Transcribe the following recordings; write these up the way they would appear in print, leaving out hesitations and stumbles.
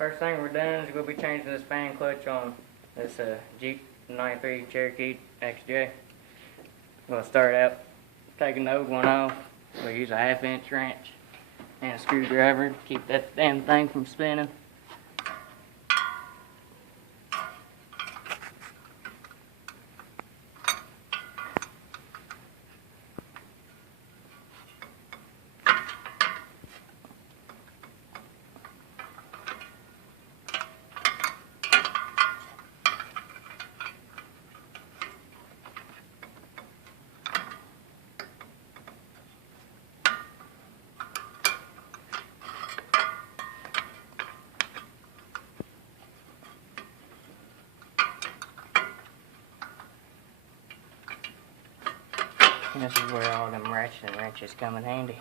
First thing we're doing is we'll be changing the span clutch on this Jeep 93 Cherokee XJ. We'll start out taking the old one off. We'll use a 1/2-inch wrench and a screwdriver to keep that damn thing from spinning. And this is where all them ratchet wrenches come in handy.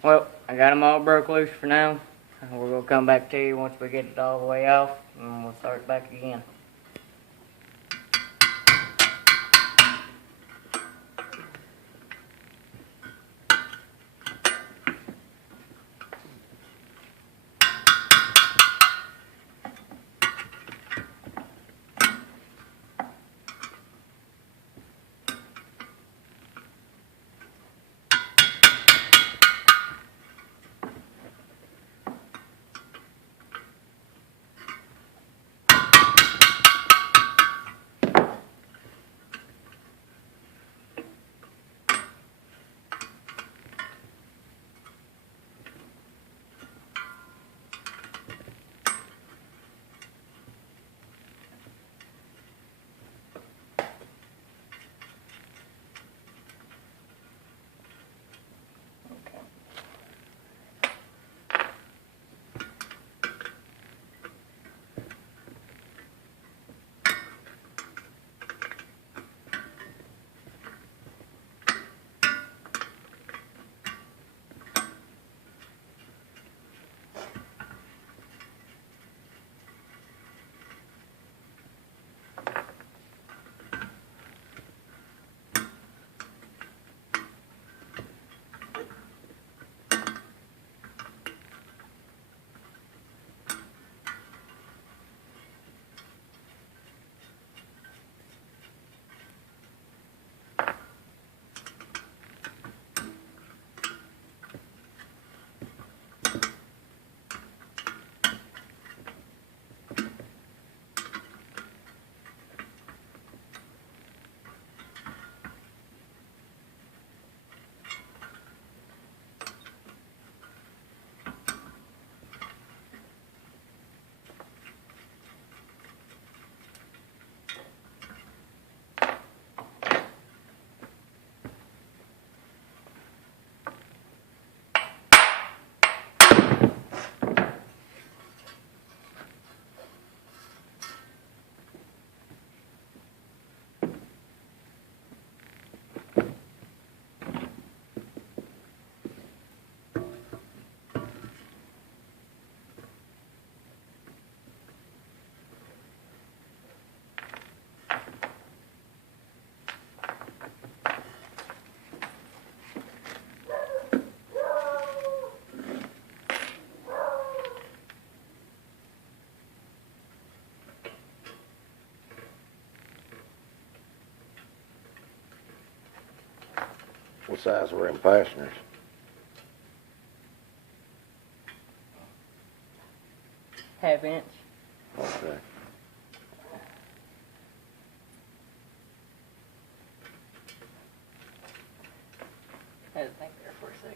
Well, I got them all broke loose for now. We're going to come back to you once we get it all the way off, and we'll start back again. What size were them fasteners? Half-inch. Okay. I had to think there for a second.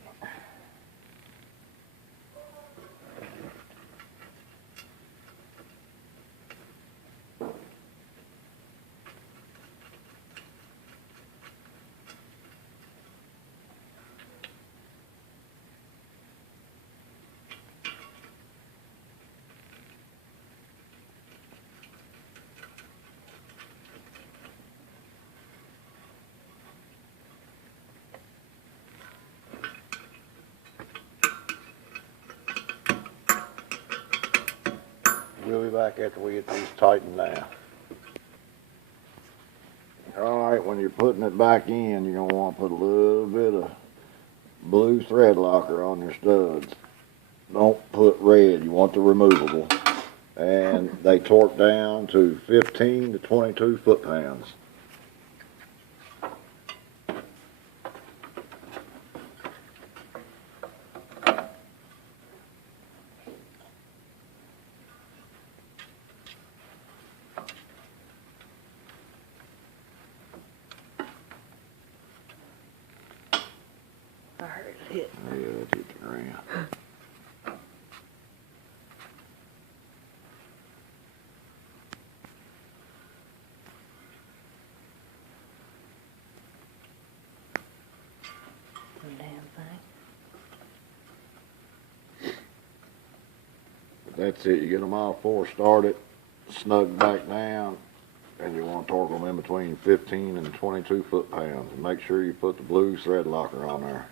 We'll be back after we get these tightened down. Alright, when you're putting it back in, you're gonna want to put a little bit of blue thread locker on your studs. Don't put red, you want the removable. And they torque down to 15 to 22 foot-pounds. I heard it hit. Yeah, it hit the ground. The damn thing. That's it, you get them all four started, snug back down, and you want to torque them in between 15 and 22 foot-pounds. And make sure you put the blue thread locker on there.